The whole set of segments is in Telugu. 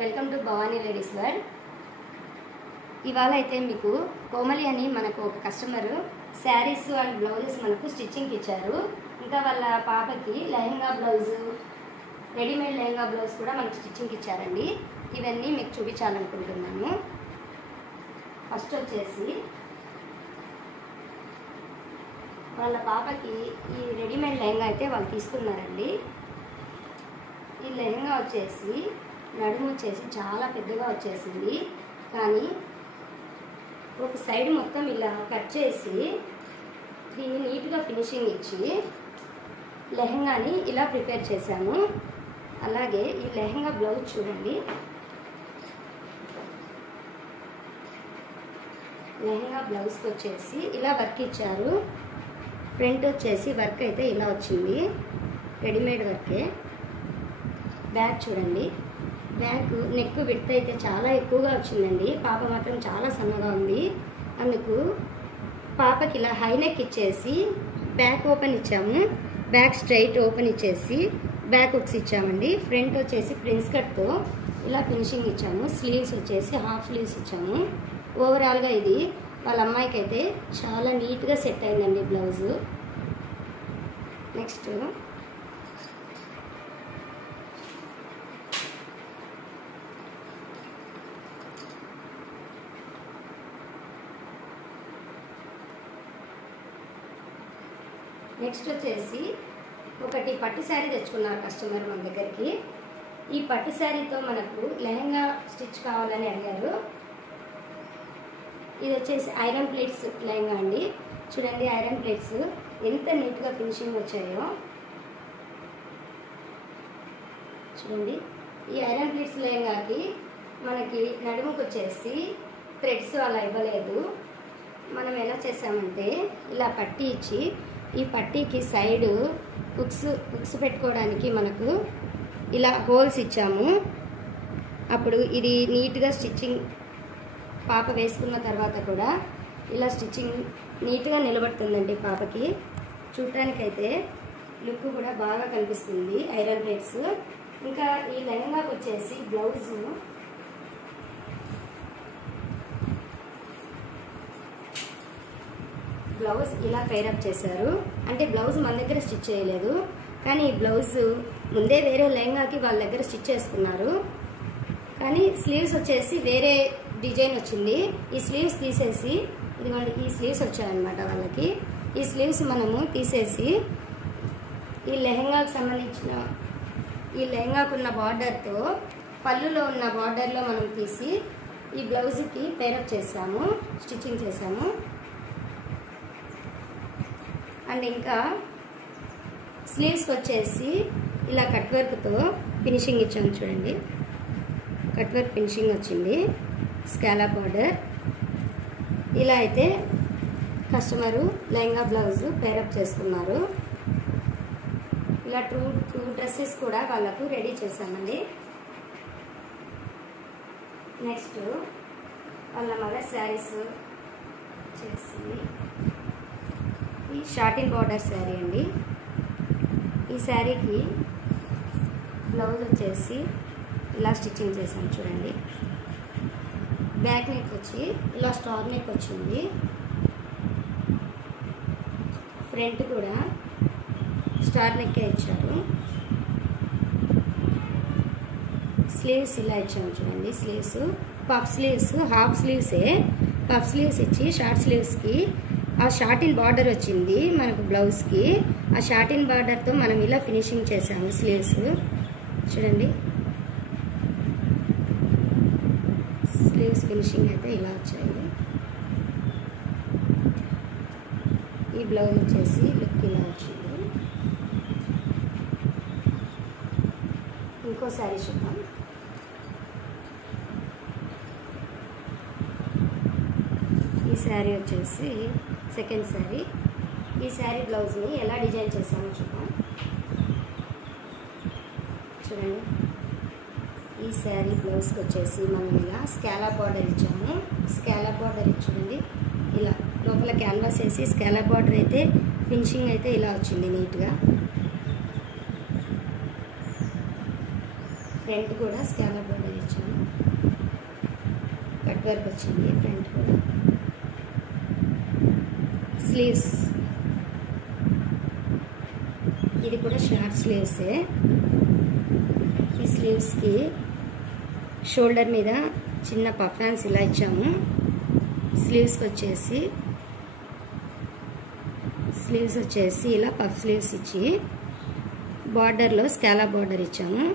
Welcome to Bhavani ladies world. ఇవాళ అయితే మీకు కోమలి అని మనకు ఒక కస్టమర్ శారీస్ అండ్ బ్లౌజెస్ మనకు స్టిచ్చింగ్కి ఇచ్చారు. ఇంకా వాళ్ళ పాపకి lehenga blouse, readymade lehenga blouse కూడా మనకు స్టిచ్చింగ్కి ఇచ్చారండి. ఇవన్నీ మీకు చూపించాలనుకుంటున్నాను. ఫస్ట్ వచ్చేసి వాళ్ళ పాపకి ఈ రెడీమేడ్ లెహంగా అయితే వాళ్ళు తీసుకున్నారండి. ఈ లెహంగా వచ్చేసి నడుము వచ్చేసి చాలా పెద్దగా వచ్చేసింది, కానీ ఒక సైడ్ మొత్తం ఇలా కట్ చేసి దీన్ని నీట్గా ఫినిషింగ్ ఇచ్చి లెహంగాని ఇలా ప్రిపేర్ చేశాము. అలాగే ఈ లెహంగా బ్లౌజ్ చూడండి, లెహంగా బ్లౌజ్కి వచ్చేసి ఇలా వర్క్ ఇచ్చారు. ఫ్రంట్ వచ్చేసి వర్క్ అయితే ఇలా వచ్చింది, రెడీమేడ్ వర్కే. బ్యాక్ చూడండి, బ్యాక్ నెక్ విడ్త్ అయితే చాలా ఎక్కువగా వచ్చిందండి. పాప మాత్రం చాలా సన్నగా ఉంది. అందుకు పాపకి ఇలా హై నెక్ ఇచ్చేసి బ్యాక్ ఓపెన్ ఇచ్చాము, బ్యాక్ స్ట్రైట్ ఓపెన్ ఇచ్చేసి బ్యాక్ హుక్స్ ఇచ్చామండి. ఫ్రంట్ వచ్చేసి ప్రిన్స్ కట్తో ఇలా ఫినిషింగ్ ఇచ్చాము. స్లీవ్స్ వచ్చేసి హాఫ్ స్లీవ్స్ ఇచ్చాము. ఓవరాల్గా ఇది వాళ్ళ అమ్మాయికి అయితే చాలా నీట్గా సెట్ అయిందండి బ్లౌజు. నెక్స్ట్ వచ్చేసి ఒకటి పట్టు శారీ తెచ్చుకున్నారు కస్టమర్ మన దగ్గరికి. ఈ పట్టు శారీతో మనకు లెహంగా స్టిచ్ కావాలని అడిగారు. ఇది వచ్చేసి ఐరన్ ప్లేట్స్ లెహంగా అండి. చూడండి, ఐరన్ ప్లేట్స్ ఎంత నీట్గా ఫినిషింగ్ వచ్చాయో చూడండి. ఈ ఐరన్ ప్లేట్స్ లెహంగాకి మనకి నడుముకు వచ్చేసి థ్రెడ్స్ అలా ఇవ్వలేదు. మనం ఎలా చేసామంటే ఇలా పట్టీ ఇచ్చి ఈ పట్టీకి సైడ్ హుక్స్ పెట్టుకోవడానికి మనకు ఇలా హోల్స్ ఇచ్చాము. అప్పుడు ఇది నీట్గా స్టిచ్చింగ్ పాప వేసుకున్న తర్వాత కూడా ఇలా స్టిచ్చింగ్ నీట్గా నిలబడుతుందండి పాపకి. చూడటానికైతే లుక్ కూడా బాగా కనిపిస్తుంది ఐరన్ ప్లేట్స్. ఇంకా ఈ లెహంగాకి వచ్చేసి బ్లౌజ్ ఇలా పేరప్ చేశారు. అంటే బ్లౌజ్ మన దగ్గర స్టిచ్ చేయలేదు, కానీ ఈ బ్లౌజ్ ముందే వేరే లెహంగాకి వాళ్ళ దగ్గర స్టిచ్ చేసుకున్నారు. కానీ స్లీవ్స్ వచ్చేసి వేరే డిజైన్ వచ్చింది. ఈ స్లీవ్స్ తీసేసి ఇదిగోండి, ఈ స్లీవ్స్ వచ్చాయన్నమాట వాళ్ళకి. ఈ స్లీవ్స్ మనము తీసేసి ఈ లెహంగాకు సంబంధించిన ఈ లెహంగాకున్న బార్డర్తో పళ్ళులో ఉన్న బార్డర్లో మనం తీసి ఈ బ్లౌజ్కి పేరప్ చేసాము, స్టిచ్చింగ్ చేసాము. అండ్ ఇంకా స్లీవ్స్కి వచ్చేసి ఇలా కట్ వర్క్తో ఫినిషింగ్ ఇచ్చాము. చూడండి, కట్ వర్క్ ఫినిషింగ్ వచ్చింది, స్కాలప్ బార్డర్. ఇలా అయితే కస్టమరు లెహంగా బ్లౌజ్ పేరప్ చేసుకున్నారు. ఇలా టూ డ్రెస్సెస్ కూడా వాళ్ళకు రెడీ చేశామండి. నెక్స్ట్ వాళ్ళ మదర్ శారీస్ వచ్చేసి ఈ షార్టిన్ బార్డర్ శారీ అండి. ఈ శారీకి బ్లౌజ్ వచ్చేసి ఇలా స్టిచ్చింగ్ చేసాం. చూడండి, బ్యాక్ నెక్ వచ్చి ఇలా స్టార్ నెక్ వచ్చింది. ఫ్రంట్ కూడా స్టార్ నెక్కే ఇచ్చారు. స్లీవ్స్ ఇలా ఇచ్చాము. చూడండి, స్లీవ్స్ పఫ్ స్లీవ్స్, హాఫ్ స్లీవ్సే పఫ్ స్లీవ్స్ ఇచ్చి షార్ట్ స్లీవ్స్కి ఆ షార్టిన్ బార్డర్ వచ్చింది మనకు బ్లౌజ్కి. ఆ షార్టిన్ బార్డర్తో మనం ఇలా ఫినిషింగ్ చేసాము స్లీవ్స్. చూడండి, స్లీవ్స్ ఫినిషింగ్ అయితే ఇలా వచ్చాయి. ఈ బ్లౌజ్ వచ్చేసి లుక్ ఇలా వచ్చింది. ఇంకో శారీ చూద్దాం. ఈ శారీ వచ్చేసి సెకండ్ శారీ. ఈ శారీ బ్లౌజ్ని ఎలా డిజైన్ చేసామో చూద్దాం. చూడండి, ఈ శారీ బ్లౌజ్కి వచ్చేసి మనం ఇలా స్కాలప్ బార్డర్ ఇచ్చాము. స్కాలప్ బార్డర్ చూడండి, ఇలా లోపల క్యాన్వాస్ వేసి స్కాలప్ బార్డర్ అయితే ఫినిషింగ్ అయితే ఇలా వచ్చింది నీట్గా. ఫ్రంట్ కూడా స్కాలప్ బార్డర్ ఇచ్చాము. వర్క్ వచ్చింది ఫ్రంట్ కూడా. స్లీవ్స్, ఇది కూడా షార్ట్ స్లీవ్సే. ఈ స్లీవ్స్కి షోల్డర్ మీద చిన్న పఫ్ హ్యాండ్స్ ఇలా ఇచ్చాము. స్లీవ్స్ వచ్చేసి ఇలా పఫ్ స్లీవ్స్ ఇచ్చి బార్డర్లో స్కాలా బార్డర్ ఇచ్చాము.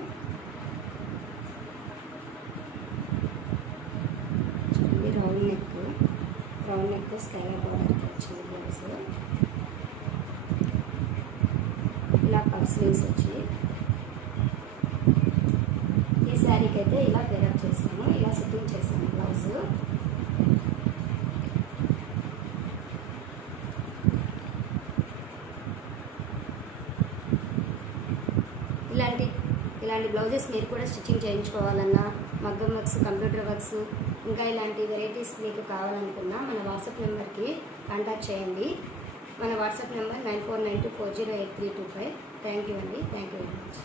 రౌండ్ నెక్ స్కాలా బార్డర్ వచ్చింది బ్లౌజ్. ఇలా పఫ్ స్లీవ్స్ వచ్చి ఈ శారీకి అయితే ఇలా పేరప్ చేసాము. ఇలా సెట్టింగ్ చేసాము బ్లౌజ్. ఇలాంటి బ్లౌజెస్ మీరు కూడా స్టిచ్చింగ్ చేయించుకోవాలన్నా, మగ్గం వర్క్స్, కంప్యూటర్ వర్క్స్, ఇంకా ఇలాంటి వెరైటీస్ మీకు కావాలనుకున్నా మన వాట్సాప్ నెంబర్కి కాంటాక్ట్ చేయండి. మన వాట్సాప్ నెంబర్ 9492408325. థ్యాంక్ యూ అండి. Thank you very much.